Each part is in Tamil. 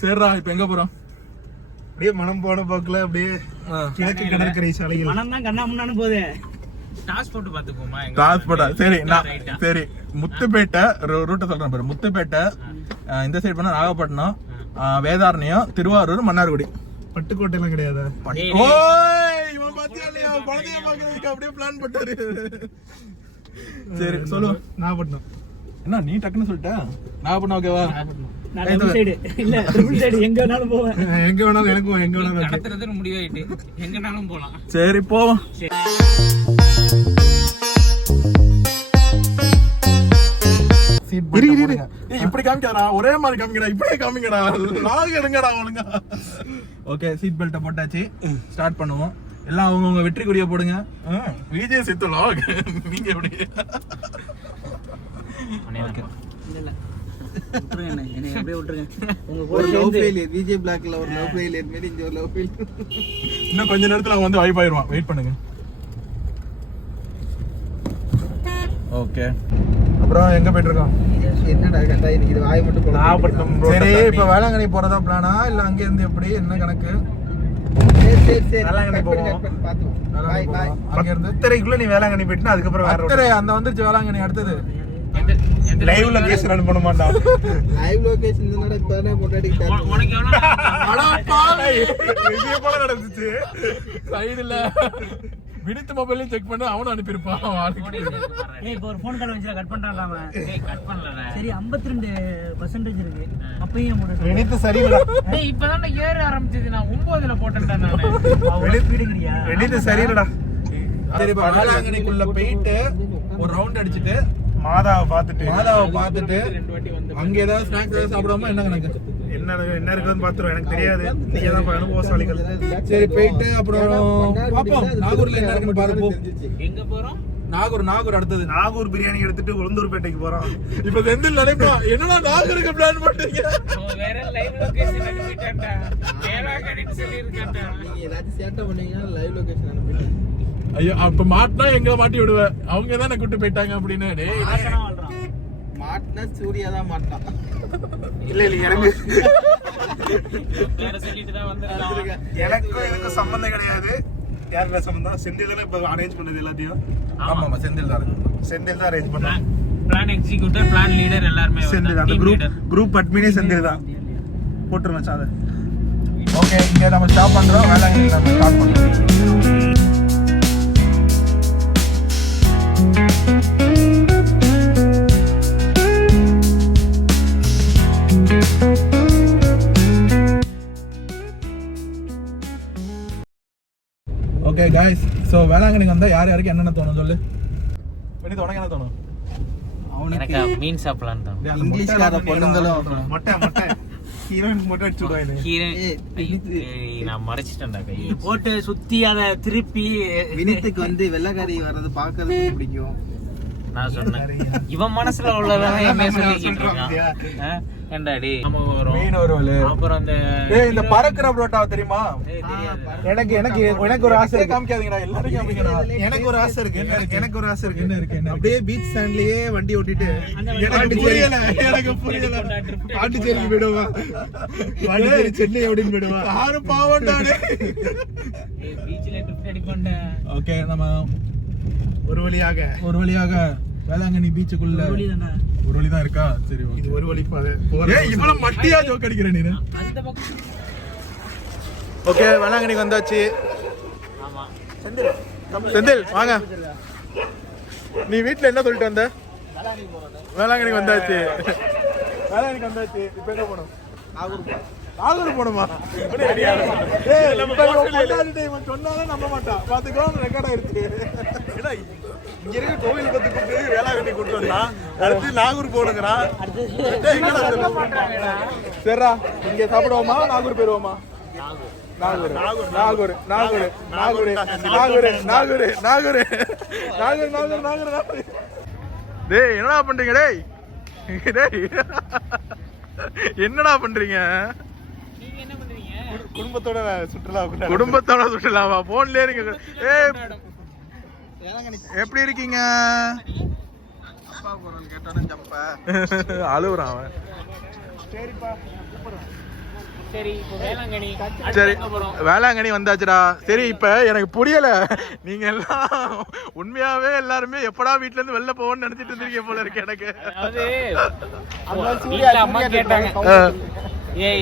சரிடா இப்ப எங்க போறோம்? அப்படியே மனம் போன போக்குல அப்படியே கிழக்கு கடற்கரை சாலையில் மனம் தான் கண்ணா முன்னானு போகுது. டிரான்ஸ்போர்ட் பாத்துக்கோமா? டிரான்ஸ்போர்ட்டா? சரி சரி முத்துப்பேட்டை ரூட்டை சொல்றேன் பாரு. முத்துப்பேட்டை இந்த சைடு போனா நாகப்பட்டினம், வேதாரண்யம், திருவாரூர், மன்னார்குடி. பட்டுக்கோட்டை எல்லாம் கிடையாதா? ஓய் இவன் பாத்தியா இல்லையா? குழந்தைய பாக்குறதுக்கு அப்படியே பிளான் பண்ணாரு. சரி சொல்லு. நாகப்பட்டினம். என்ன நீ டக்குன்னு சொல்லிட்ட? நாகப்பட்டினம் ஓகேவா? நான் டபுள் சைடு இல்ல ட்ரிபிள் சைடு எங்க வேணாலும் போவேன். எங்க வேணாலும் எனக்கும் எங்க வேணாலும் நடத்துறதுன்னு முடிவாயிட்டு எங்கனாலும் போலாம். சரி போவோம். இப்படி காமிக்கடா, ஒரே மாதிரி காமிக்கடா, இப்படியே காமிக்கடா, லாக் எடுங்கடா ஒழுங்கா. ஓகே சீட் பெல்ட்டை போட்டாச்சு, ஸ்டார்ட் பண்ணுவோம். எல்லாம் அவங்கவுங்க வெற்றிக்குரிய போடுங்க. விஜய் சித்து லாக் நீங்க எப்படி? இன்னும் கொஞ்ச நேரத்துல அவன் வந்து வைப் ஆயிடுவான். வெயிட் பண்ணுங்க. ஓகே அப்புறம் எங்க போயிட்டு இருக்கோம்? என்னடா கண்டா இது வாய் மட்டும் நாகப்பட்டினம். சரி இப்ப வேளாங்கண்ணி போறதா பிளானா இல்ல அங்க இருந்து எப்படி என்ன கணக்கு? வேளாங்கண்ணி போவோம். அங்க இருந்து இத்தரைக்குள்ள நீ வேளாங்கண்ணி போயிட்டு அதுக்கப்புறம் வேற அந்த வந்துருச்சு வேளாங்கண்ணி. அடுத்தது லைவ் லொகேஷன் அனுப்ப மாட்டான். லைவ் லொகேஷன் என்னடா இப்பதானே போட்டு அடிக்கிறான். உனக்கு எவ்வளவு அட பாவி இதே போல நடந்துச்சு. சைடுல வினித் மொபைலையும் செக் பண்ணி அவனும் அனுப்பியிருப்பான். ஏய் இப்போ ஒரு ஃபோன் கால் வந்து கட் பண்றான்ல அவன். டேய் கட் பண்ணலடா. சரி 52% இருக்கு. அப்பயும் போடு. வினித் சரியில்லை. டேய் இப்பதான் ஏற ஆரம்பிச்சது. நான் 9ல போட்டேன்டா நானு. வினித் வீடுங்கறியா? வினித் சரியில்லடா. சரி இப்ப வேளாங்கண்ணிக்குள்ள போயிட்டு ஒரு ரவுண்ட் அடிச்சிட்டு மாதாவை பார்த்துட்டு அங்க ஏதாவது ஸ்நாக்ஸ் ஏதாவது சாப்பிடாம என்ன கணக்கு? என்ன இருக்குன்னு பாத்துருவோம். எனக்கு தெரியாது. நீங்க தான் அனுபவசாலிகள். சரி போயிட்டு அப்புறம் பாப்போம் நாகூர்ல என்ன இருக்குன்னு பாருப்போம். எங்க போறோம்? நாகூர் அடுத்தது நாகூர் பிரியாணி எடுத்துட்டு உளுந்தூர்பேட்டைக்கு போறோம். இப்ப செந்தில் நினைப்பா என்னடா நாகூருக்கு பிளான் பண்றீங்க? வேற லைவ் லொகேஷன் அனுப்பிட்டேன்டா. வேளாங்கண்ணி சொல்லி இருக்கேன்டா. நீங்க ஏதாச்சும் சேட்டை பண்ணீங்கன்னா லைவ் லொகேஷன் அனுப்பிட்டேன். ஐயோ அப்ப மாட்டினா எங்க மாட்டி விடுவேன். அவங்க தானே கூட்டு போயிட்டாங்க அப்படின்னு. டேய் மாட்டினா சூர்யா தான் மாட்டான். இல்ல எனக்கு வேற சொல்லிட்டு தான் வந்திருக்கான். எனக்கு சம்பந்தம் கிடையாது. யார் சம்பந்தம்? செந்தில் தானே இப்ப அரேஞ்ச் பண்ணது எல்லாத்தையும். ஆமா செந்தில் தான் அரேஞ்ச் பண்ணான். பிளான் எக்ஸிக்யூட்டிவ், பிளான் லீடர் எல்லாரும் செந்தில். அந்த குரூப் அட்மினே செந்தில் தான். போட்டுருங்க சாத. ஓகே இங்க நம்ம ஸ்டாப் பண்றோம். வேளாங்கண்ணி நம்ம ஸ்டார்ட் பண்றோம். ஓகே गाइस சோ வேளாங்கண்ணிக்கு வந்தா யார் யாருக்கு என்னென்ன தோணும் சொல்லு. வெளிய உனக்கு என்ன தோணும்? எனக்கு மீன் சாப்பிடலாம் தான். இங்கிலீஷ்கார பொண்ணுங்களும் மொட்டை ஹீரோயின் மொட்டை அடிச்சுடுவாங்க. நான் மறைச்சிட்டேன்டா கை போட்டு சுத்தி அத திருப்பி. வினித்துக்கு வந்து வெள்ளக்காரி வர்றது பாக்குறது பிடிக்கும். நான் சொன்னேன் இவன் மனசுல உள்ளதான் என்ன சொல்லிக்கிட்டு இருக்கான். ஏண்டாடி நம்ம மீன் வருவல அப்புறம் அந்த இந்த பறக்கிற புரோட்டாவை தெரியுமா? எனக்கு ஒரு ஆசை இருக்கு. காமிக்காதீங்கடா எல்லாரும் காமிக்கடா. எனக்கு ஒரு ஆசை இருக்கு. என்ன இருக்கு? அப்படியே பீச் சாண்ட்லயே வண்டி ஓட்டிட்டு எனக்கு புரியல. பாண்டிச்சேரிக்கு போயிடுவா. பாண்டிச்சேரி சென்னை அப்படின்னு போயிடுவா. யாரு பாவண்டானே. பீச்ல ட்ரிப் அடிப்போம்டா. ஓகே நம்ம ஒரு வழியாக வேளாங்கண்ணி பீச்சுக்குள்ள ஒரு வழி தான் இருக்கா? சரி இது ஒரு வழி பாதை. ஏய் இவ்வளவு மட்டியா ஜோக் அடிக்கிற நீ. அந்த பக்கம் ஓகே வேளாங்கண்ணிக்கு வந்தாச்சு. ஆமா செந்தில் வாங்க. நீ வீட்ல என்ன சொல்லிட்டு வந்த? வேளாங்கண்ணிக்கு வந்தாச்சு. இப்போ எங்க போறோம்? நாகூர் போணுமா? சொன்னாலும் நம்ப மாட்டான். பாத்துக்கோ ரெக்கார்ட் ஆயிருச்சு. இங்க இருக்க கோவில் பத்தி கூப்பிட்டு வேளாங்கண்ணி கூட்டு வந்தா அடுத்து நாகூர் போடுங்கடா. சரிடா இங்க சாப்பிடுவோமா நாகூர் போயிருவோமா? நாகூர். டேய் என்னடா பண்றீங்க? டேய் என்னடா பண்றீங்க? நீங்க என்ன பண்றீங்க? குடும்பத்தோட சுற்றுலாவா? போன்லயே இருங்க. ஏய் எப்படி இருக்கீங்க? அப்பா போறோம் கேட்டானே ஜம்ப அழுவுறான் அவன். சரிப்பா சரி இப்போ வேளாங்கண்ணி சரி வேளாங்கண்ணி வந்தாச்சுடா. சரி இப்ப எனக்கு புரியல, நீங்க எல்லாம் உண்மையாவே எல்லாருமே எப்படா வீட்ல இருந்து வெளில போவோம்னு நினைச்சிட்டு இருந்தீங்க போல இருக்கு எனக்கு. அதாவது அம்மா கேட்டாங்க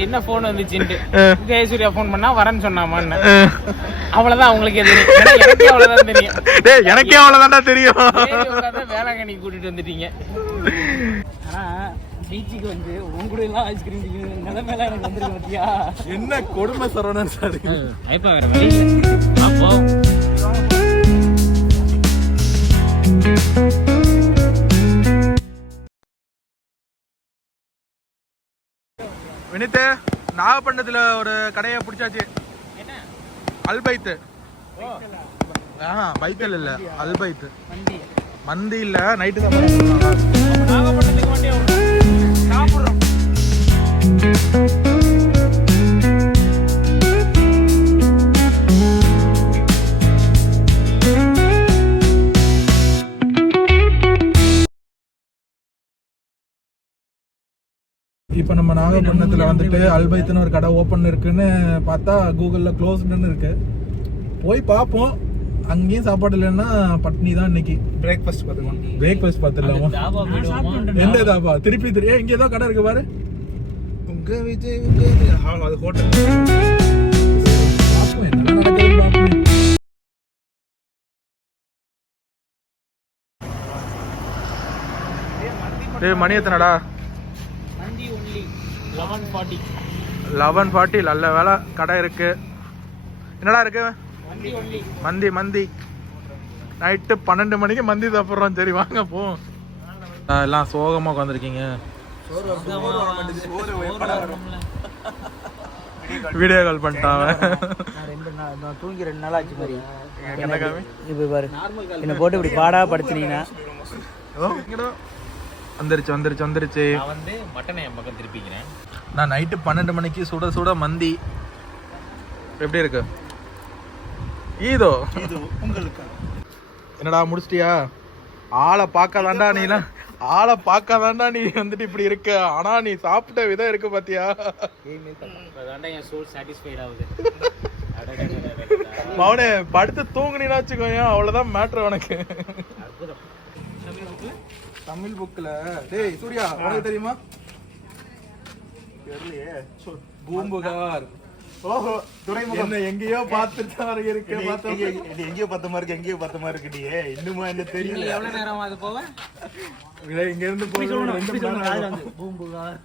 என்ன போன் வந்துச்சுன்ட்டு, ஜெயசூர்யா போன் பண்ணா வரேன்னு சொன்னாமான்னு. அவ்வளவுதான் உங்களுக்கு தெரியும், எனக்கே அவ்வளவுதான் தெரியும். டேய் எனக்கே அவ்வளவுதான்டா தெரியும். வேளாங்கண்ணி கூட்டிட்டு வந்துட்டீங்க. ஆனா பீச்சுக்கு வந்து உங்க கூட எல்லாம் ஐஸ்கிரீம் நிலைமையில எனக்கு வந்துருக்கு பாத்தியா? என்ன கொடுமை சரவணன் சார். ஐப்பா வேற வழி இல்லை. அப்போ வினித்து, நாகப்பட்டினத்துல ஒரு கடையை பிடிச்சாச்சு. அல்பைத்து. பைத்தல் இல்ல, அல்பைத்து. மந்தி இல்ல, நைட்டு தான் நாகப்பட்டினத்துக்கு வண்டி சாப்பிடுறோம். இப்போ நம்ம நாகப்பட்டினத்தில் வந்துட்டு அல்பைத்துன்னு ஒரு கடை ஓப்பன் இருக்குன்னு பார்த்தா கூகுளில் க்ளோஸ்டுன்னு இருக்கு. போய் பார்ப்போம். அங்கேயும் சாப்பாடு இல்லைன்னா பட்னி தான் இன்னைக்கு. பிரேக்ஃபாஸ்ட் பார்த்துக்கலாம். பிரேக்ஃபாஸ்ட் பார்த்துடலாமா? தாபா போயிடுவோமா? எந்த தாபா? திருப்பி இங்கே ஏதோ கடை இருக்கு பாரு. உங்க விஜய் அது ஹோட்டல். பார்ப்போம் என்ன நடக்குதுன்னு பார்ப்போம். டேய் மணி எத்தனடா? 11:40. 11:40. நல்ல வேலை கடை இருக்கு. என்னடா இருக்கு? மந்தி. நைட்டு 12 மணிக்கு மந்தி சாப்பிட்றோம். சரி வாங்க போ. எல்லாம் சோகமாக உட்காந்துருக்கீங்க. வீடியோ கால் பண்ணிட்டான். நான் தூங்கி 2 நாள் ஆச்சு மாதிரி. என்ன காமி? இப்போ பாரு, என்ன போட்டு இப்படி பாடா படுத்துனீங்கன்னா வந்துருச்சு. நான் வந்து மட்டனை என் பக்கம் திருப்பிக்கிறேன். நான் நைட்டு 12 மணிக்கு சுட சுட மந்தி. எப்படி இருக்கு? ஈதோ உங்களுக்கு என்னடா முடிச்சிட்டியா? ஆளை பார்க்காதாண்டா நீ வந்துட்டு இப்படி இருக்க. ஆனா நீ சாப்பிட்ட விதம் இருக்கு பாத்தியா? அதான்டா என் சோல் சாட்டிஸ்ஃபைட் ஆகுது. மவனே படுத்து தூங்குனீன்னா வச்சுக்கோங்க, அவ்வளவுதான் மேட்ரு உனக்கு. தமிழ் புக்ல டேய் சூர்யா உனக்கு தெரியுமா? தெரியலையே. பூம்புகார். ஓஹோ, துறைமுகம். என்ன எங்கேயோ பார்த்துட்டு இருக்கு. எங்கேயோ பார்த்த மாதிரி இருக்கு. இன்னுமா என்ன தெரியல. எவ்வளவு நேரம் அது போக? இங்க இருந்து போய் பூம்புகார்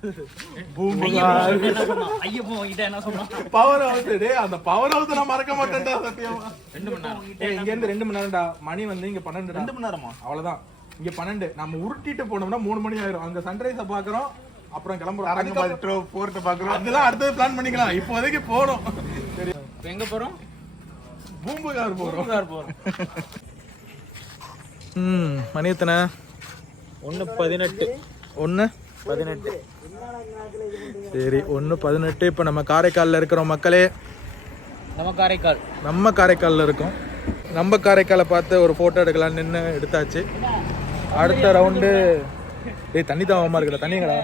ஐயப்போ கிட்ட என்ன சொன்னா பவர் ஹவுஸ். டேய் அந்த பவர் ஹவுஸ் நான் மறக்க மாட்டேன்டா சத்தியமா. 2 மணி நேரம். டேய் இங்க இருந்து 2 மணி நேரம்டா. மணி வந்து இங்க 12. 2 மணி நேரமா? அவ்வளவுதான். இங்க 12. நம்ம உருட்டிட்டு போனோம்னா 3 மணி ஆயிரும். அங்க சன்ரைஸ பாக்குறோம், அப்புறம் கிளம்புறோம். போர்ட்ட பாக்குறோம். அதெல்லாம் அடுத்தது பிளான் பண்ணிக்கலாம். இப்போதைக்கு போறோம். சரி எங்க போறோம்? பூம்புகார் போறோம். மணி எத்தனை? 1:18. 1:18. சரி 1:18. இப்போ நம்ம காரைக்காலில் இருக்கிறோம் மக்களே. நம்ம காரைக்காலில் இருக்கோம். நம்ம காரைக்காலை பார்த்து ஒரு ஃபோட்டோ எடுக்கலாம் நின்று எடுத்தாச்சு. அடுத்த ரவுண்டு. டேய் தண்ணி தாவமா இருக்குடா. தண்ணிங்கடா.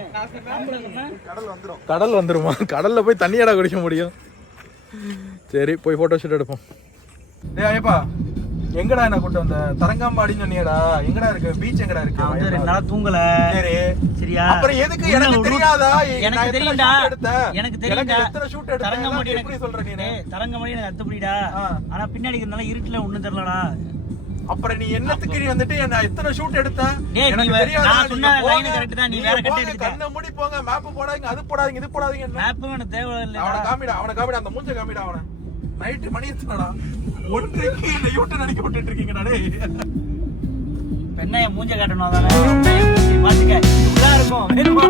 கடல் வந்துருமா? கடல்ல போய் தண்ணியடா குடிக்க முடியும். சரி போய் ஃபோட்டோ ஷூட் எடுப்போம். டேய் ஐயப்பா எங்கடா என்ன கூட்டம் வந்த? தரங்கம்பாடின்னு சொன்னியடா. எங்கடா இருக்கு பீச்? எங்கடா இருக்கு? 2 நாளா தூங்கல. சரி சரியா? அப்புறம் எதுக்கு? எனக்கு தெரியாதா? எனக்கு தெரியும்டா. எனக்கு தெரியும்டா. எத்தனை ஷூட் எடுத்த? தரங்கம்பாடி எப்படி சொல்ற நீ? தரங்கம்பாடி எனக்கு அத்துப்படிடா. ஆனா பின்னாடி இருந்தால இருட்டுல ஒண்ணும் தெரியலடா. அப்புறம் நீ என்னத்துக்கு நீ வந்துட்டு என்ன எத்தனை ஷூட் எடுத்த? டேய் எனக்கு நீ தெரியாதா? நான் சொன்ன லைன் கரெக்ட் தான். நீ வேற கட் எடுத்துட்ட. கண்ணை மூடி போங்க. மேப் போடாதீங்க, அது போடாதீங்க, இது போடாதீங்க. மேப் எனக்கு தேவை இல்ல. அவன காமிடா அந்த மூஞ்ச காமிடா அவன. நைட் மணி எத்தனடா? 1:00க்கு இந்த யூட்டன் அடிக்க விட்டுட்டு இருக்கீங்கடா டேய். பெண்ணை மூஞ்ச காட்டணும் அதானே. மூஞ்சி பாத்துக்க. இப்படிதான் இருக்கும். வேணுமா?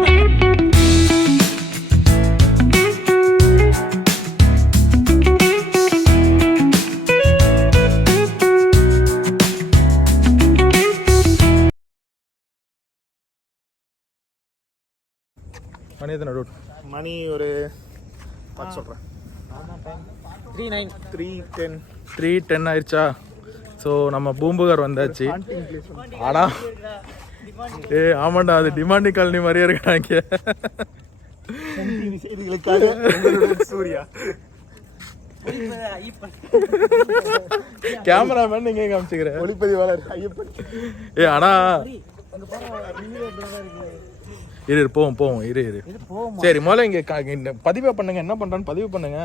மணி எத்தனை ரூட்? மணி ஒரு 10 சொல்றேன். 3:10 ஆயிடுச்சா? ஸோ நம்ம பூம்புகார் வந்தாச்சு. ஆனா ஆமாண்டா அது டிமாண்டிங் காலனி மாதிரியே இருக்காங்க. செய்திகளுக்காக உங்களுடன் சூர்யா. கேமராமேன் நீங்க காமிச்சுக்கிற ஒளிப்பதிவாளர் ஐயப்பன். ஆனா இரு போவோம் இரு சரி முதல்ல இங்க பதிவு பண்ணுங்க. என்ன பண்றான்னு பதிவு பண்ணுங்க.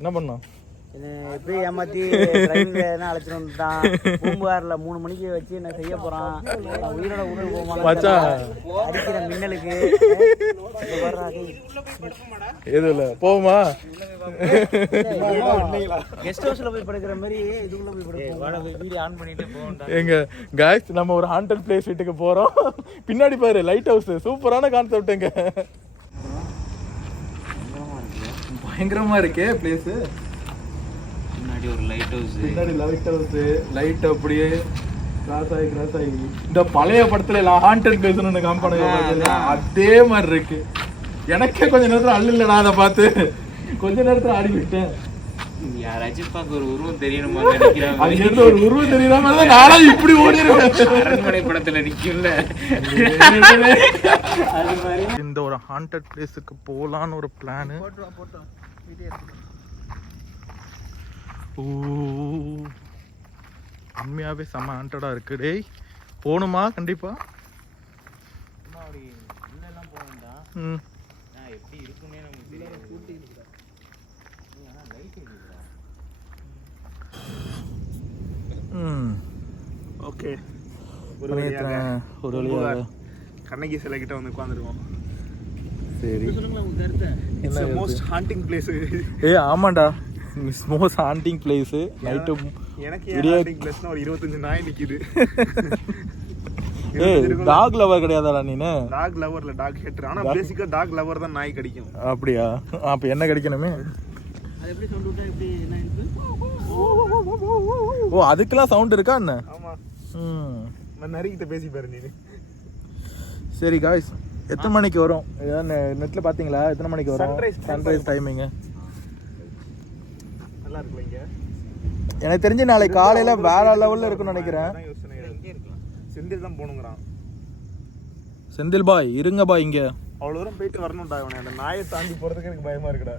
என்ன பண்ணோம் எப்படி ஏமாத்தி அழைச்சிட்டு வந்துட்டான். பூம்புகார்ல 3 மணிக்கு வச்சு என்ன செய்ய போறான். உயிரோட உணவு அடிக்கிற மின்னலுக்கு எதுல போமா கெஸ்ட் ஹவுஸ்ல போய் படுக்கிற மாதிரி இதுக்குள்ள போய் படுப்போம். வீடியோ ஆன் பண்ணிட்டு போவோம். எங்க गाइस நம்ம ஒரு ஹாண்டட் பிளேஸ் வீட்டுக்கு போறோம். பின்னாடி பாரு லைட் ஹவுஸ். சூப்பரான கான்செப்ட்ங்க. பயங்கரமா இருக்கே பிளேஸ். முன்னாடி ஒரு லைட் ஹவுஸ். பின்னாடி லைட் ஹவுஸ். லைட் அப்படியே கிராஸ் ஆகி இந்த பழைய படத்துல எல்லாம் ஹாண்டட் பிளேஸ்னு ஒன்று காமிப்பானுங்க. அதே மாதிரி இருக்கு. எனக்கே கொஞ்ச நேரத்துல அள்ளில்லடா அதை பார்த்து கொஞ்ச நேரத்துல ஆடி விட்டேன். யாராச்சும் பார்க்க ஒரு உருவம் தெரியணுமா நினைக்கிறாங்க. அங்க இருந்து ஒரு உருவம் தெரியாம நாளா இப்படி ஓடிடுவேன். அரண்மனை படத்துல நிக்கும்ல. இந்த ஒரு ஹாண்டட் பிளேஸுக்கு போலான்னு ஒரு பிளான். உண்மையாவே செம்ம ஹாண்டடா இருக்கு. டேய் போகணுமா கண்டிப்பா? எப்படி இருக்குன்னே நமக்கு தெரியாது. ஓகே ஒரு வழியாக கண்ணகி சிலை கிட்ட வந்து உட்காந்துருக்கோம். சரி இட்ஸ் மோஸ்ட் ஹாண்டிங் பிளேஸ். ஆமாண்டா மோஸ்ட் ஹாண்டிங் பிளேஸ். நைட்டு எனக்கு ஹாண்டிங் பிளேஸ்னா ஒரு 25 நாய் நிக்குது. டாக் லவர் கிடையாதாடா நீனு? டாக் லவர்ல டாக் ஹேட்டர். ஆனா பேசிக்கா டாக் லவர் தான் நாய் கடிக்கும். அப்படியா? அப்ப என்ன கடிக்கணுமே? அது எப்படி சவுண்ட் விட்டா எப்படி என்ன இருக்கு? ஓ அதுக்கெல்லாம் சவுண்ட் இருக்கா என்ன? ஆமா. நான் நரிக்கிட்ட பேசி பாரு நீ. சரி गाइस எத்தனை மணிக்கு வரும்? நெட்ல பாத்தீங்களா எத்தனை மணிக்கு வரும்? சன்ரைஸ் டைமிங் நல்லா இருக்குல இங்க. எனக்கு தெரிஞ்சு நாளைக்கு காலையில வேற லெவல்ல இருக்கும்னு நினைக்கிறேன். செந்தில் தான் போணுங்கறான். செந்தில் பாய் இருங்க பாய் இங்க. அவ்வளவு தூரம் போயிட்டு வரணும்டா இவனே. அந்த நாயை தாண்டி போறதுக்கு எனக்கு பயமா இருக்குடா.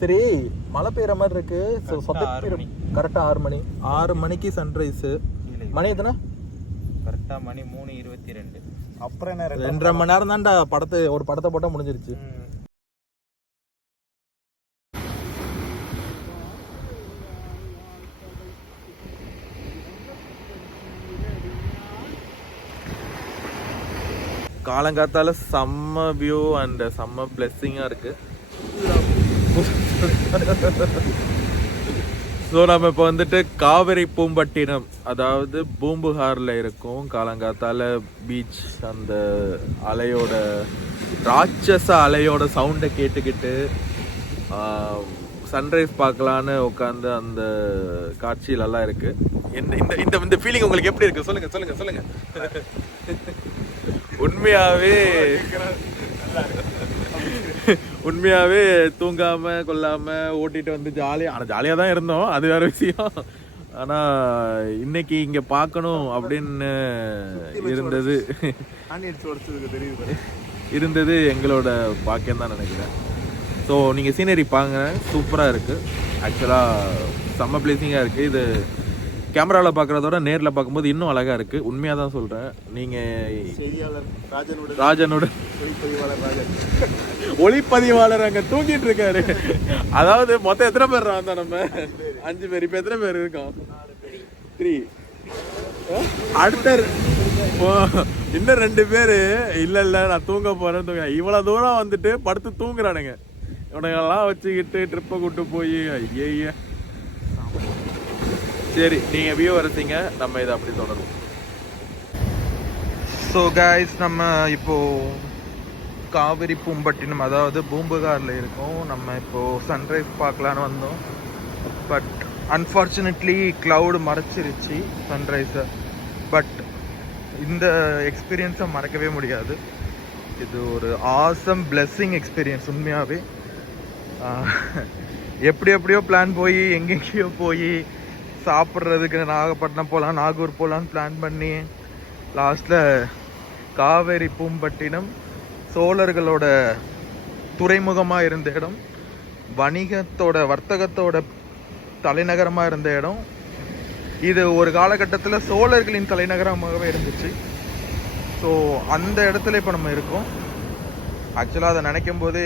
சரி மழை பெய்யற மாதிரி இருக்கு. கரெக்டா 6 மணி. 6 மணிக்கு சன்ரைஸ். மணி எத்தனை? கரெக்டா மணி 3:22. அப்புறம் என்ன 2.5 மணி நேரம் தான்டா ஒரு படத்தை போட்டா முடிஞ்சிருச்சு. காலங்காத்தால செம்ம வியூ அண்ட் செம்ம பிளெஸ்ஸிங்கா இருக்கு. ஸோ நம்ம இப்போ வந்துட்டு காவிரி பூம்பட்டினம் அதாவது பூம்புகார்ல இருக்கும். காலங்காத்தால பீச் அந்த அலையோட ராட்சச அலையோட சவுண்டை கேட்டுக்கிட்டு சன்ரைஸ் பார்க்கலான்னு உட்காந்து அந்த காட்சியிலெல்லாம் இருக்கு. இந்த ஃபீலிங் உங்களுக்கு எப்படி இருக்கு? சொல்லுங்க. உண்மையாவே தூங்காம கொள்ளாம ஓட்டிட்டு வந்து ஜாலியா தான் இருந்தோம். அது வேற விஷயம். ஆனா இன்னைக்கு இங்க பார்க்கணும் அப்படின்னு இருந்தது எங்களோட பாக்கியம் தான் நினைக்கிறேன். ஸோ நீங்க சீனரி பாருங்க, சூப்பரா இருக்கு. ஆக்சுவலா செம்ம பிளேசிங்கா இருக்கு. இது கேமராவில் பார்க்குறதோட நேரில் பார்க்கும்போது இன்னும் அழகாக இருக்குது. உண்மையாக தான் சொல்கிறேன். நீங்கள் ராஜனோட ஒளிப்பதிவாளர் அங்கே தூங்கிட்டு இருக்காரு. அதாவது மொத்தம் எத்தனை பேர் வந்தோம்? நம்ம 5 பேர். இப்போ எத்தனை பேர் இருக்கோம்? 3. அடுத்த இன்னும் 2 பேர் இல்லை நான் தூங்க போகிறேன்னு இவ்வளோ தூரம் வந்துட்டு படுத்து தூங்குறானுங்க. இவனுங்கெல்லாம் வச்சுக்கிட்டு ட்ரிப்பை கூட்டு போய் ஐயா. சரி நீங்கள் வியூ வரீங்க, நம்ம இதை அப்படி தொடரும். ஸோ गाइस நம்ம இப்போது காவிரி பூம்பட்டினம் அதாவது பூம்புகாரில் இருக்கோம். நம்ம இப்போது சன்ரைஸ் பார்க்கலான்னு வந்தோம். பட் அன்ஃபார்ச்சுனேட்லி க்ளவுடு மறைச்சிருச்சு சன்ரைஸை. பட் இந்த எக்ஸ்பீரியன்ஸை மறக்கவே முடியாது. இது ஒரு ஆசம் பிளெஸ்ஸிங் எக்ஸ்பீரியன்ஸ். உண்மையாகவே எப்படியோ பிளான் போய் எங்கெங்கேயோ போய் சாப்பிட்றதுக்கு நாகப்பட்டினம் போகலாம், நாகூர் போகலான்னு பிளான் பண்ணி லாஸ்ட்டில் காவேரி பூம்பட்டினம் சோழர்களோட துறைமுகமாக இருந்த இடம், வர்த்தகத்தோட தலைநகரமாக இருந்த இடம். இது ஒரு காலகட்டத்தில் சோழர்களின் தலைநகரமாகவே இருந்துச்சு. ஸோ அந்த இடத்துல இப்போ நம்ம இருக்கோம். ஆக்சுவலாக அதை நினைக்கும் போதே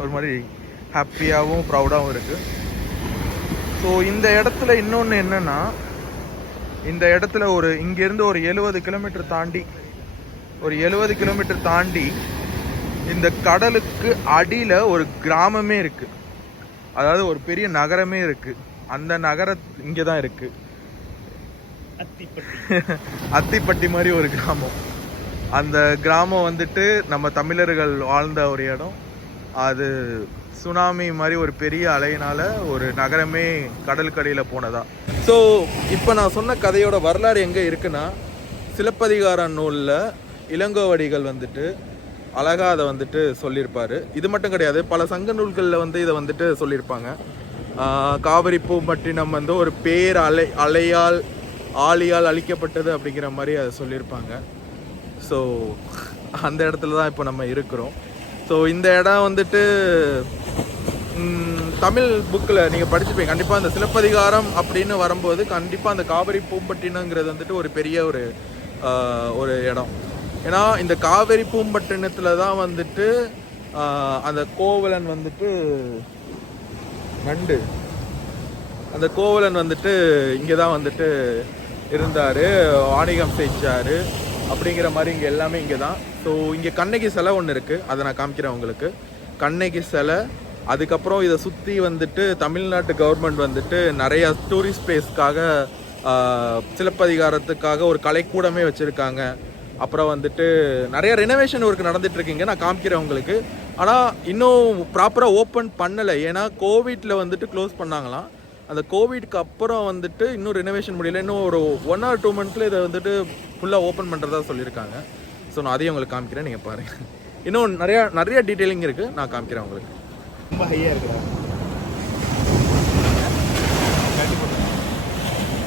ஒரு மாதிரி ஹாப்பியாகவும் ப்ரௌடாகவும் இருக்குது. ஸோ இந்த இடத்துல இன்னொன்று என்னென்னா, இந்த இடத்துல இங்கேருந்து ஒரு 70 கிலோமீட்டர் தாண்டி இந்த கடலுக்கு அடியில் ஒரு கிராமமே இருக்குது. அதாவது ஒரு பெரிய நகரமே இருக்குது. அந்த இங்கே தான் இருக்குது. அத்திப்பட்டி மாதிரி ஒரு கிராமம். அந்த கிராமம் வந்துட்டு நம்ம தமிழர்கள் வாழ்ந்த ஒரு இடம். அது சுனாமி மாதிரி ஒரு பெரிய அலையினால ஒரு நகரமே கடலுக்கடியில் போனதா. ஸோ இப்போ நான் சொன்ன கதையோட வரலாறு எங்கே இருக்குன்னா, சிலப்பதிகார நூலில் இளங்கோவடிகள் வந்துட்டு அழகா அதை வந்துட்டு சொல்லியிருப்பாரு. இது மட்டும் கிடையாது, பல சங்க நூல்களில் இதை வந்துட்டு சொல்லியிருப்பாங்க. காவிரி பூம்பட்டினம் ஒரு பேர் ஆழியால் அழிக்கப்பட்டது அப்படிங்கிற மாதிரி அதை சொல்லியிருப்பாங்க. ஸோ அந்த இடத்துல தான் இப்போ நம்ம இருக்கிறோம். ஸோ இந்த இடம் வந்துட்டு தமிழ் புக்கில் நீங்கள் படிச்சுப்பீங்க கண்டிப்பாக. அந்த சிலப்பதிகாரம் அப்படின்னு வரும்போது கண்டிப்பாக அந்த காவிரி பூம்பட்டினங்கிறது வந்துட்டு ஒரு பெரிய ஒரு இடம். ஏன்னா இந்த காவிரி பூம்பட்டினத்தில் தான் வந்துட்டு அந்த கோவலன் வந்துட்டு அந்த கோவலன் வந்துட்டு இங்கே தான் வந்துட்டு இருந்தார், வாணிகம் செஞ்சார் அப்படிங்கிற மாதிரி. இங்கே எல்லாமே இங்கே தான். ஸோ இங்கே கண்ணகி சிலை ஒன்று இருக்குது, அதை நான் காமிக்கிறேன் உங்களுக்கு. கண்ணகி சிலை. அதுக்கப்புறம் இதை சுற்றி வந்துட்டு தமிழ்நாட்டு கவர்மெண்ட் வந்துட்டு நிறையா டூரிஸ்ட் பிளேஸ்க்காக சிலப்பதிகாரத்துக்காக ஒரு கலைக்கூடமே வச்சுருக்காங்க. அப்புறம் வந்துட்டு நிறைய ரெனோவேஷன் ஒர்க் நடந்துகிட்ருக்கீங்க, நான் காமிக்கிறேன் உங்களுக்கு. ஆனால் இன்னும் ப்ராப்பராக ஓப்பன் பண்ணலை. ஏன்னா கோவிட்டில் வந்துட்டு க்ளோஸ் பண்ணாங்களாம். அந்த கோவிட்க்கு அப்புறம் வந்துட்டு இன்னும் ரெனோவேஷன் முடியல. இன்னும் ஒரு 1 or 2 months இதை வந்துட்டு ஃபுல்லாக ஓப்பன் பண்ணுறதா சொல்லியிருக்காங்க. ஸோ நான் அதையும் உங்களுக்கு காமிக்கிறேன், நீங்கள் பாருங்கள். இன்னும் நிறைய டீட்டெயிலிங் இருக்குது, நான் காமிக்கிறேன் உங்களுக்கு. ரொம்ப ஹையாக இருக்குது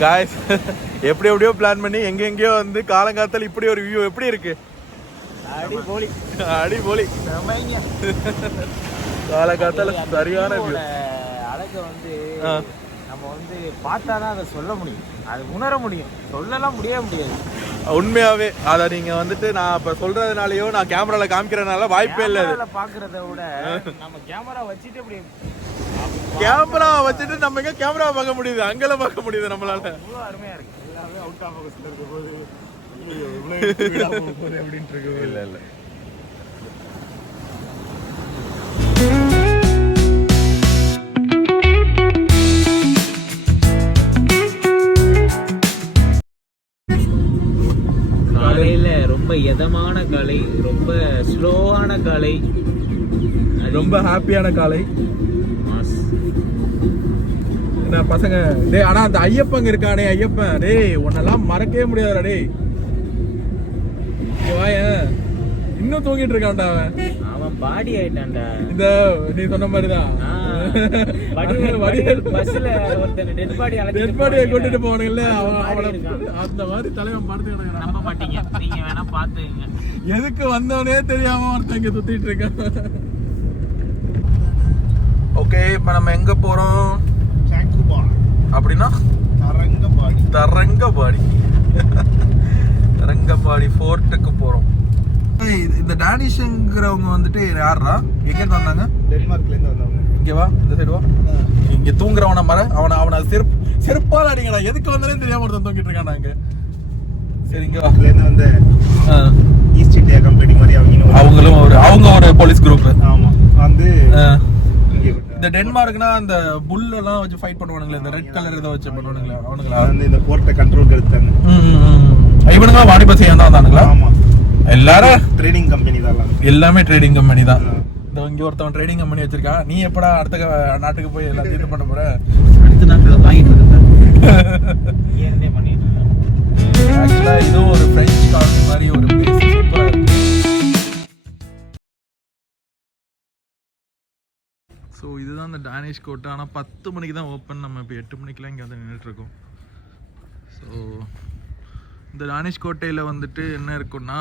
காய்ஸ். எப்படியோ பிளான் பண்ணி எங்கெங்கேயோ காலங்காலத்தில் இப்படி ஒரு வியூ எப்படி இருக்கு? அடிபொலி. காலங்காலத்தில் சரியான வியூ. அழகை நம்ம பார்த்தாதான் அதை சொல்ல முடியும், அது உணர முடியும். சொல்லலாம் முடியாது. உண்மையாவே அதை நீங்க நான் இப்ப சொல்றதுனாலயோ நான் கேமரால காமிக்கிறதுனால வாய்ப்பே இல்லை. பாக்குறத விட நம்ம கேமரா வச்சுட்டு கேமரா வச்சுட்டு நம்ம எங்க கேமரா பார்க்க முடியுது, அங்கெல்லாம் பார்க்க முடியுது நம்மளால. அவ்வளவு அருமையா இருக்கு. எல்லாமே அவுட் ஆஃப் ஃபோக்கஸ்ல இருக்க போது அப்படின்ட்டு இருக்கு. இல்ல காலையில ரொம்ப இதமான காலை, ரொம்ப ஸ்லோவான காலை, ரொம்ப ஹாப்பியான காலை. என்ன பசங்க டேய், ஆனா அந்த ஐயப்பங்க இருக்கானே, ஐயப்பன் டேய் உன்னெல்லாம் மறக்கவே முடியாதுடா டேய். இன்னும் தூங்கிட்டு இருக்கான்டா அவன் பாடி ஆயிட்டான்டா. இந்த நீ சொன்ன மாதிரிதான் பஸ்ல ஒருத்தன் டெட் பாடியை கொண்டுட்டு போனீங்கல்ல, அந்த மாதிரி தலைவன் படுத்து நம்ப மாட்டீங்க, நீங்க வேணா பாத்துங்க. எதுக்கு வந்தவனே தெரியாம ஒருத்தன் இங்க சுத்திட்டு இருக்கான். ஓகே, இப்ப நம்ம எங்க போறோம் அப்படின்னா தரங்கம்பாடி ஃபோர்ட்டுக்கு போறோம். இந்த டானிஷ்ங்கிறவங்க வந்துட்டு யாரா, எங்க இருந்து வந்தாங்க? டென்மார்க்ல இருந்து வந்தாங்க. இங்க வா, இந்த சைடு வா. இங்க தூங்குறவன மர அவனை செருப்பால அடிங்கடா. எதுக்கு வந்தானே தெரியாம ஒருத்தன் தூங்கிட்டு இருக்கான் அங்க. சரி இங்க வா. வந்து ஈஸ்ட் இந்தியா கம்பெனி மாதிரி அவங்க ஒரு போலீஸ் குரூப். ஆமா, வந்து இந்த டென்மார்க்னா அந்த புல் எல்லாம் வச்சு ஃபைட் பண்ணுவானுங்களே, இந்த ரெட் கலர் இதை வச்சு பண்ணுவானுங்களே, அவனுங்களா வந்து இந்த போர்ட்டை கண்ட்ரோல் எடுத்தாங்க. இவனுங்க வாணிபசி ஏன் தான் வந்தானுங்களா? ஆமா, எல்லாரும் ட்ரேடிங் கம்பெனி தான். எல்லாமே ட்ரேடிங் கம்பெனி தான். இந்த இங்க ஒருத்தவன் ட்ரேடிங் கம்பெனி வச்சிருக்கா. நீ எப்படா அடுத்த நாட்டுக்கு போய் எல்லாத்தையும் இது பண்ண போற? அடுத்த நாட்டுல வாங்கிட்டு இருக்கேன். ஏனே பண்ணிட்டு இருக்கேன். ஆக்சுவலா இதுவும் ஒரு பிரெஞ்சு காலனி மாதிரி ஒரு பிளேஸ். சூப்பரா இருக்கு. ஸோ இதுதான் இந்த டானிஷ் கோட்டை. ஆனால் 10 மணிக்கு தான் ஓப்பன். நம்ம இப்போ 8 மணிக்கெலாம் இங்கே நின்றுட்டுருக்கோம். ஸோ இந்த டானிஷ் கோட்டையில் வந்துட்டு என்ன இருக்குன்னா,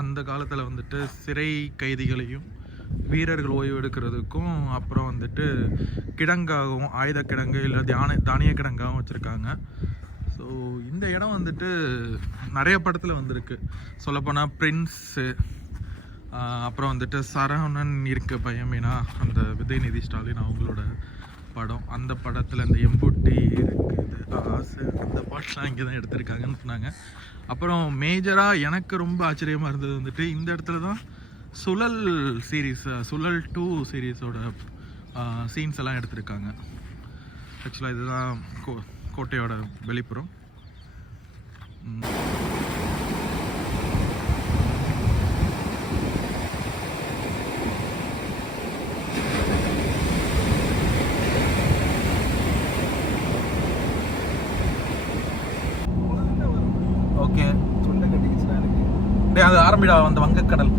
அந்த காலத்தில் வந்துட்டு சிறை கைதிகளையும் வீரர்கள் ஓய்வு எடுக்கிறதுக்கும், அப்புறம் வந்துட்டு கிடங்காகவும், ஆயுத கிடங்கு இல்லை தானிய கிடங்காகவும் வச்சுருக்காங்க. ஸோ இந்த இடம் வந்துட்டு நிறைய படத்தில் வந்திருக்கு. சொல்லப்போனால் பிரின்ஸு, அப்புறம் வந்துட்டு சரவணன் இருக்க பயமேனா அந்த உதயநிதி ஸ்டாலின் அவங்களோட படம், அந்த படத்தில் இந்த எம்புட்டி இருக்குது ஆசை, அந்த பாட்டெலாம் இங்கே தான் எடுத்திருக்காங்கன்னு சொன்னாங்க. அப்புறம் மேஜராக எனக்கு ரொம்ப ஆச்சரியமாக இருந்தது வந்துட்டு இந்த இடத்துல தான் சுழல் சீரீஸ், சுழல் 2 சீரீஸோட சீன்ஸ் எல்லாம் எடுத்திருக்காங்க. ஆக்சுவலாக இதுதான் கோட்டையோட வெளிப்புறம். ஓகே, அது ஆரம்பிடா அந்த வங்கக்கடல்.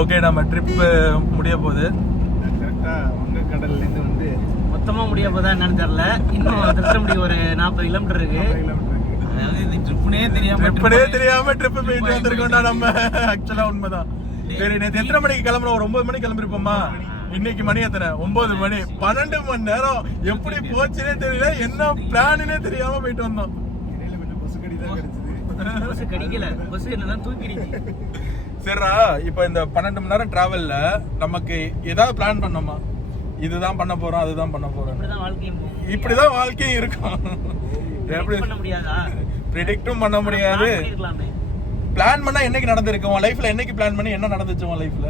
ஓகே, நம்ம ட்ரிப்பு முடிய போகுது. வங்கக்கடல்ல இருந்து வந்து மொத்தமா முடிய போதா என்னன்னு தெரியல. இன்னும் திருச்செந்தூர் ஒரு 40 கிலோமீட்டர் இருக்கு. அதாவது இது ட்ரிப்புனே தெரியாம ட்ரிப்பு போயிட்டு வந்திருக்கோம்டா நம்ம. ஆக்சுவலா உண்மைதான். சரி, நேற்று எத்தனை மணிக்கு கிளம்புறோம்? ஒரு 9 மணிக்கு கிளம்பிருப்போமா? இன்னைக்கு மணி எத்தனை? 9 மணி. 12 மணி நேரம் எப்படி போச்சுன்னே தெரியல, என்ன பிளானுன்னே தெரியாம போயிட்டு வந்தோம். சரிடா, இப்ப இந்த 12 மணி நேரம் டிராவல்ல நமக்கு ஏதாவது பிளான் பண்ணோமா? இதுதான் பண்ண போறோம், அதுதான் பண்ண போறோம். இப்படிதான் வாழ்க்கையும் இருக்கும். ப்ரெடிக்டும் பண்ண முடியாது. பிளான் பண்ணா என்னைக்கு நடந்திருக்கு உன் லைஃப்ல? என்னைக்கு பிளான் பண்ணி என்ன நடந்துச்சு உன் லைஃப்ல?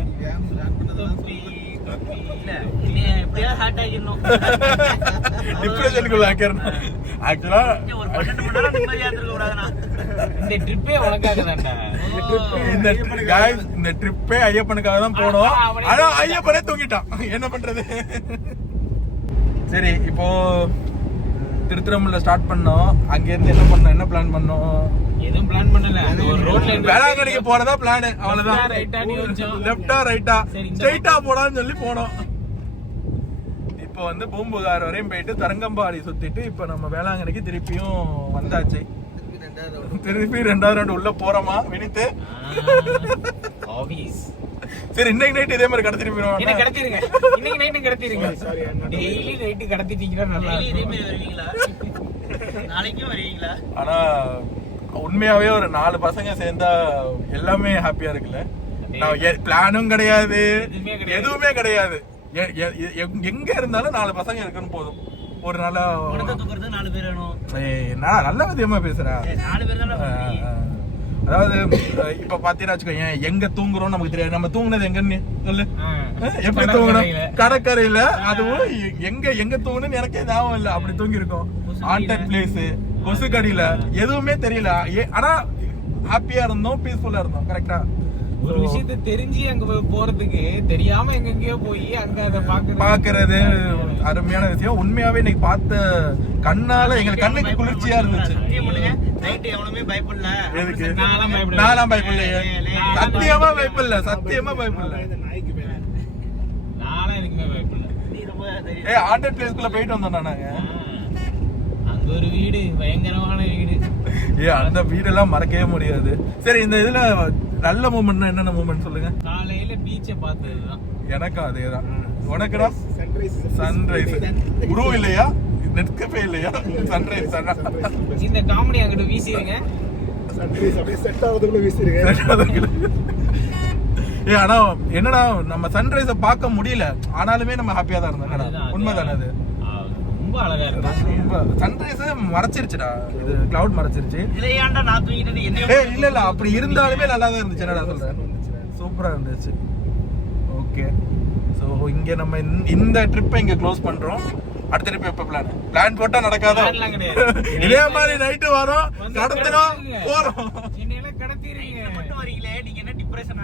இப்படி சொல்லிக்கொள்ள ஆக்சுவலா இந்த ட்ரிப்பே உனக்காக தான்டா. இந்த ட்ரிப்பே ஐயப்பனுக்காக தான் போனோம். ஆனா ஐயப்பனே தூங்கிட்டான், என்ன பண்றது? சரி, இப்போ திருத்திரம்பூர்ல ஸ்டார்ட் பண்ணோம். அங்க இருந்து என்ன பண்ணோம், என்ன பிளான் பண்ணோம்? எதுவும் பிளான் பண்ணல. அந்த ஒரு ரோட்ல வேளாங்கண்ணிக்கு போறதா பிளான். அவ்வளவுதான். லெஃப்டா ரைட்டா, ஸ்ட்ரைட்டா போடான்னு சொல்லி போனோம். இப்போ வந்து பூம்புகார் வரையும் போயிட்டு தரங்கம்பாடி சுத்திட்டு இப்ப நம்ம வேளாங்கண்ணிக்கு திருப்பியும் வந்தாச்சு. திருப்பி 2வது ரவுண்ட் உள்ள போறோமா வினித்து? சரி, இன்னைக்கு நைட் இதே மாதிரி கடத்திட்டு போயிடுவோம். என்ன கடத்திருங்க, இன்னைக்கு நைட்டு கடத்திருங்க. டெய்லி நைட்டு கடத்திட்டீங்கன்னா நல்லா வருவீங்களா? நாளைக்கும் வருவீங்களா? ஆனா உண்மையாவே ஒரு 4 பசங்க சேர்ந்தா எல்லாமே ஹாப்பியா இருக்குல்ல. நான் பிளானும் கிடையாது, எதுவுமே கிடையாது. எங்க இருந்தாலும் 4 பசங்க இருக்குன்னு போதும். ஒரு நல்ல 4 பேர் வேணும். நான் நல்ல விதமா பேசுறேன். 4 பேர் தான். அதாவது இப்ப பாத்தீங்கன்னா வச்சுக்கோங்க, எங்க தூங்குறோம் நமக்கு தெரியாது. நம்ம தூங்குனது எங்கன்னு சொல்லு. எப்படி தூங்கணும்? கடற்கரையில. அதுவும் எங்க தூங்கணும்னு எனக்கே ஞாபகம் இல்ல. அப்படி தூங்கி இருக்கோம். ஹாண்டட் பிளேஸ், கொசுக்கடியில, எதுவுமே தெரியல. ஆனா ஹாப்பியா இருந்தோம், பீஸ்ஃபுல்லா இருந்தோம். கரெக்டா? ஒரு விஷயத்தை தெரிஞ்சு அங்க போறதுக்கு தெரியாம எங்கெங்கயோ போய் அங்க அதை பாக்குறது அருமையான விஷயம். உண்மையாவே இன்னைக்கு பார்த்த கண்ணால எங்களுக்கு கண்ணுக்கு குளிர்ச்சியா இருந்துச்சு. நான்லாம் பயப்படலையே. சத்தியமா பயப்படல, சத்தியமா பயப்படல. நானும் எதுக்குமே பயப்படல. ஹாண்டட் பிளேஸ்க்குள்ள போயிட்டு வந்தோம் நாங்க. அங்க ஒரு வீடு, பயங்கரமான வீடு. அந்த வீடெல்லாம் மறக்கவே முடியாது. சரி, இந்த இதுல நல்ல மூமெண்ட்னா என்னென்ன மூமெண்ட் சொல்லுங்க? காலையில பீச்சை பார்த்ததுதான். எனக்கும் அதேதான். உனக்குடா? சன்ரைஸ். உருவம் இல்லையா? நெட்கப்பே இல்லையா? சன்ரைஸ். இந்த காமெடி அங்கிட்ட வீசிடுங்க. செட் ஆகுதுக்குள்ள வீசிடுங்க. ஆனா என்னடா, நம்ம சன்ரைஸ பார்க்க முடியல, ஆனாலுமே நம்ம ஹாப்பியா தான் இருந்தோம். உண்மைதானே? அது ரொம்ப அழகா இருக்கு. சன்ரைஸ் மறைச்சிருச்சுடா, இது கிளவுட் மறைச்சிருச்சு. இல்ல அப்படி இருந்தாலுமே நல்லா தான் இருந்துச்சு. என்னடா சொல்றேன், சூப்பரா இருந்துச்சு. ஓகே, சோ இங்க நம்ம இந்த ட்ரிப்பை இங்க க்ளோஸ் பண்றோம். அடுத்த ட்ரிப் எப்ப பிளான் போட்டா நடக்காதோ? இதே மாதிரி நைட்டு வரோம், கடத்துறோம், போறோம். என்னையெல்லாம் கடத்திடுறீங்க மட்டும் வரீங்களே, நீங்க என்ன டிப்ரெஷனா?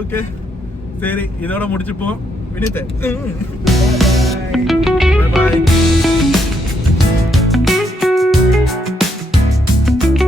ஓகே, சரி, இதோட முடிச்சுப்போம். வினித், பாய்.